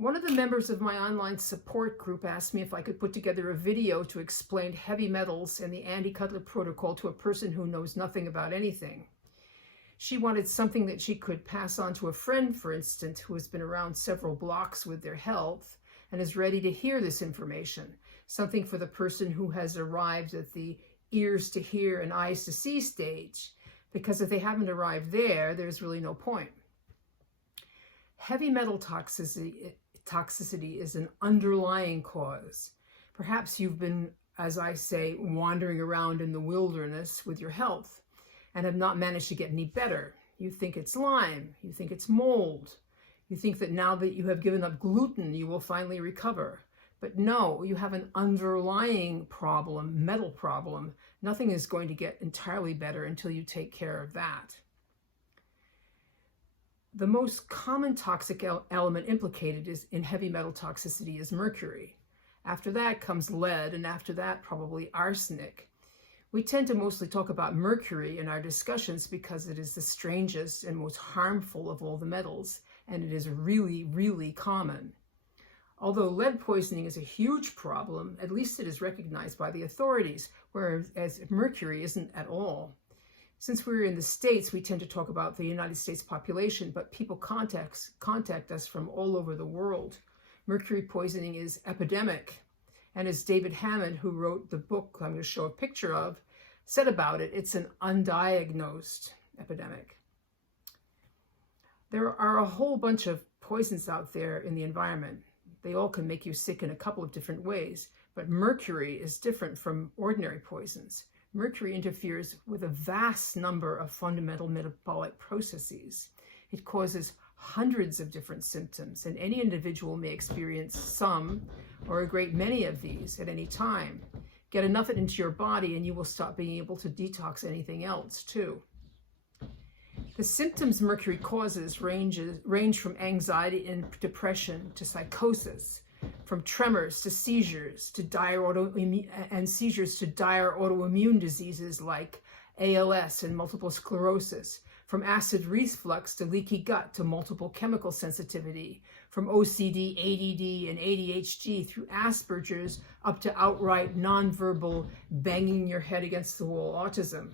One of the members of my online support group asked me if I could put together a video to explain heavy metals and the Andy Cutler protocol to a person who knows nothing about anything. She wanted something that she could pass on to a friend, for instance, who has been around several blocks with their health and is ready to hear this information. Something for the person who has arrived at the ears to hear and eyes to see stage, because if they haven't arrived there, there's really no point. Heavy metal toxicity is an underlying cause. Perhaps you've been, as I say, wandering around in the wilderness with your health and have not managed to get any better. You think it's Lyme, you think it's mold, you think that now that you have given up gluten, you will finally recover. But no, you have an underlying problem, metal problem. Nothing is going to get entirely better until you take care of that. The most common toxic element implicated in heavy metal toxicity is mercury. After that comes lead, and after that probably arsenic. We tend to mostly talk about mercury in our discussions because it is the strangest and most harmful of all the metals, and it is really, really common. Although lead poisoning is a huge problem, at least it is recognized by the authorities, whereas mercury isn't at all. Since we're in the States, we tend to talk about the United States population, but people contact us from all over the world. Mercury poisoning is epidemic. And as David Hammond, who wrote the book I'm going to show a picture of, said about it, it's an undiagnosed epidemic. There are a whole bunch of poisons out there in the environment. They all can make you sick in a couple of different ways, but mercury is different from ordinary poisons. Mercury interferes with a vast number of fundamental metabolic processes. It causes hundreds of different symptoms, and any individual may experience some or a great many of these at any time. Get enough of it into your body and you will stop being able to detox anything else too. The symptoms mercury causes range from anxiety and depression to psychosis, from tremors to seizures to dire autoimmune diseases like ALS and multiple sclerosis, from acid reflux to leaky gut to multiple chemical sensitivity, from OCD, ADD, and ADHD through Asperger's up to outright nonverbal banging your head against the wall autism.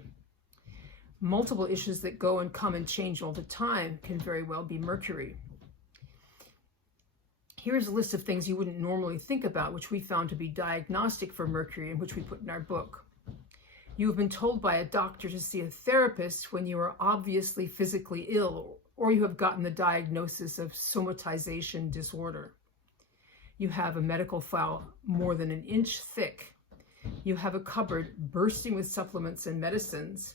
Multiple issues that go and come and change all the time can very well be mercury. Here's a list of things you wouldn't normally think about, which we found to be diagnostic for mercury and which we put in our book. You have been told by a doctor to see a therapist when you are obviously physically ill, or you have gotten the diagnosis of somatization disorder. You have a medical file more than an inch thick. You have a cupboard bursting with supplements and medicines.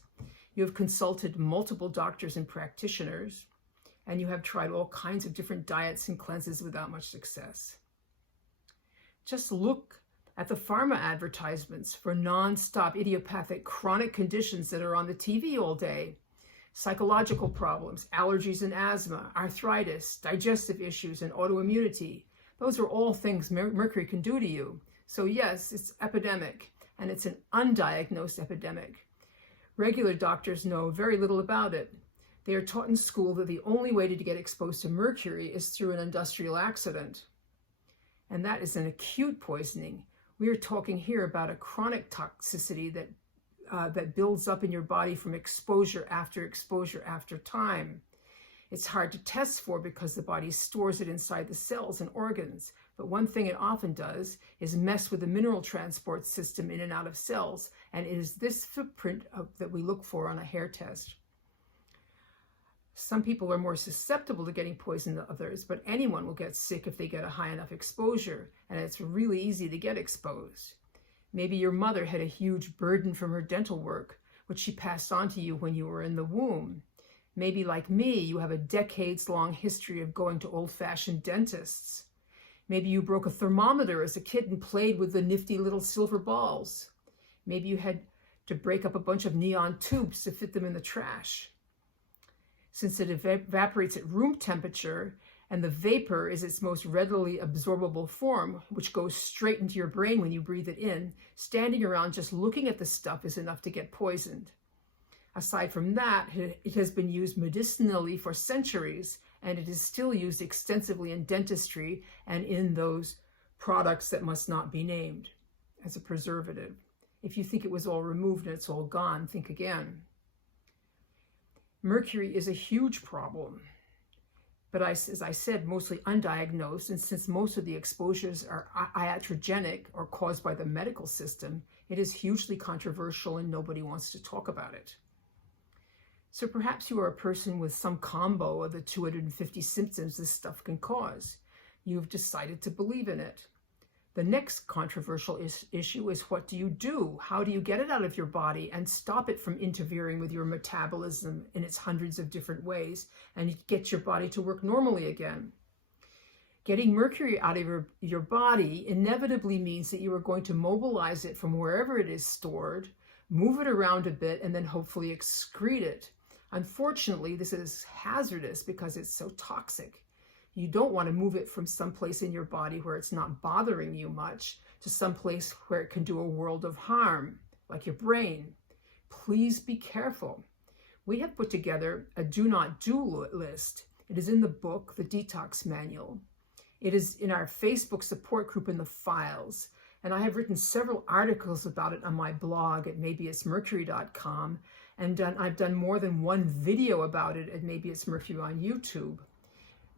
You have consulted multiple doctors and practitioners, and you have tried all kinds of different diets and cleanses without much success. Just look at the pharma advertisements for non-stop idiopathic chronic conditions that are on the TV all day. Psychological problems, allergies and asthma, arthritis, digestive issues, and autoimmunity. Those are all things mercury can do to you. So yes, it's epidemic, and it's an undiagnosed epidemic. Regular doctors know very little about it. They are taught in school that the only way to get exposed to mercury is through an industrial accident. And that is an acute poisoning. We are talking here about a chronic toxicity that builds up in your body from exposure after time. It's hard to test for because the body stores it inside the cells and organs. But one thing it often does is mess with the mineral transport system in and out of cells. And it is this footprint that we look for on a hair test. Some people are more susceptible to getting poisoned than others, but anyone will get sick if they get a high enough exposure, and it's really easy to get exposed. Maybe your mother had a huge burden from her dental work, which she passed on to you when you were in the womb. Maybe, like me, you have a decades-long history of going to old-fashioned dentists. Maybe you broke a thermometer as a kid and played with the nifty little silver balls. Maybe you had to break up a bunch of neon tubes to fit them in the trash. Since it evaporates at room temperature and the vapor is its most readily absorbable form, which goes straight into your brain when you breathe it in, standing around just looking at the stuff is enough to get poisoned. Aside from that, it has been used medicinally for centuries, and it is still used extensively in dentistry and in those products that must not be named as a preservative. If you think it was all removed and it's all gone, think again. Mercury is a huge problem, but as I said, mostly undiagnosed, and since most of the exposures are iatrogenic or caused by the medical system, it is hugely controversial and nobody wants to talk about it. So perhaps you are a person with some combo of the 250 symptoms this stuff can cause. You've decided to believe in it. The next controversial issue is, what do you do? How do you get it out of your body and stop it from interfering with your metabolism in its hundreds of different ways and get your body to work normally again? Getting mercury out of your body inevitably means that you are going to mobilize it from wherever it is stored, move it around a bit, and then hopefully excrete it. Unfortunately, this is hazardous because it's so toxic. You don't want to move it from someplace in your body where it's not bothering you much to someplace where it can do a world of harm, like your brain. Please be careful. We have put together a do not do list. It is in the book, The Detox Manual. It is in our Facebook support group in the files. And I have written several articles about it on my blog at maybeitsmercury.com. And I've done more than one video about it at Maybe It's Mercury on YouTube.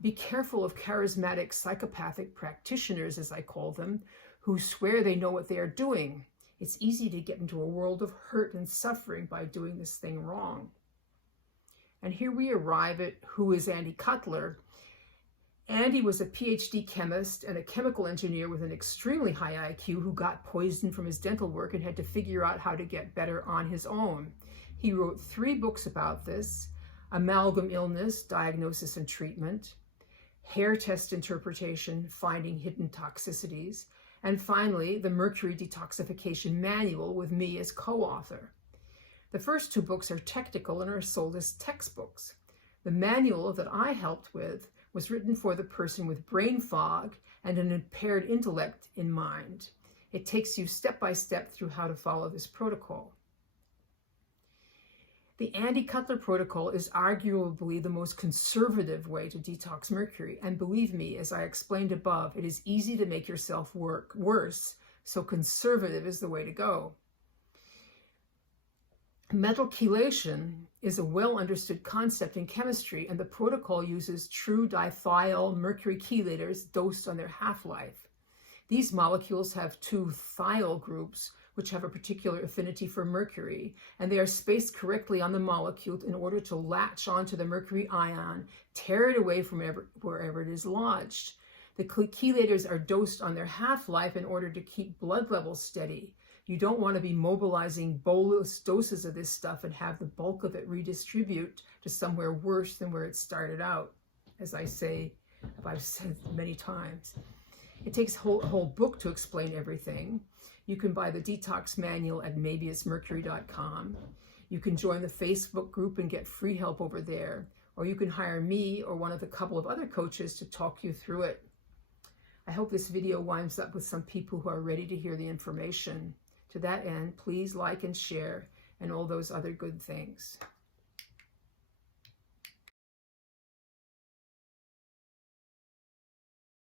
Be careful of charismatic psychopathic practitioners, as I call them, who swear they know what they are doing. It's easy to get into a world of hurt and suffering by doing this thing wrong. And here we arrive at who is Andy Cutler. Andy was a PhD chemist and a chemical engineer with an extremely high IQ who got poisoned from his dental work and had to figure out how to get better on his own. He wrote 3 books about this: Amalgam Illness, Diagnosis and Treatment, Hair Test Interpretation, Finding Hidden Toxicities, and finally, the Mercury Detoxification Manual with me as co-author. The first 2 books are technical and are sold as textbooks. The manual that I helped with was written for the person with brain fog and an impaired intellect in mind. It takes you step by step through how to follow this protocol. The Andy Cutler protocol is arguably the most conservative way to detox mercury, and believe me, as I explained above, it is easy to make yourself work worse, so conservative is the way to go. Metal chelation is a well-understood concept in chemistry, and the protocol uses true dithiol mercury chelators dosed on their half-life. These molecules have 2 thiol groups, which have a particular affinity for mercury, and they are spaced correctly on the molecule in order to latch onto the mercury ion, tear it away from wherever it is lodged. The chelators are dosed on their half-life in order to keep blood levels steady. You don't want to be mobilizing bolus doses of this stuff and have the bulk of it redistribute to somewhere worse than where it started out, as I've said many times. It takes a whole book to explain everything. You can buy the Detox Manual at maybeitsmercury.com. You can join the Facebook group and get free help over there, or you can hire me or one of the couple of other coaches to talk you through it. I hope this video winds up with some people who are ready to hear the information. To that end, please like and share and all those other good things.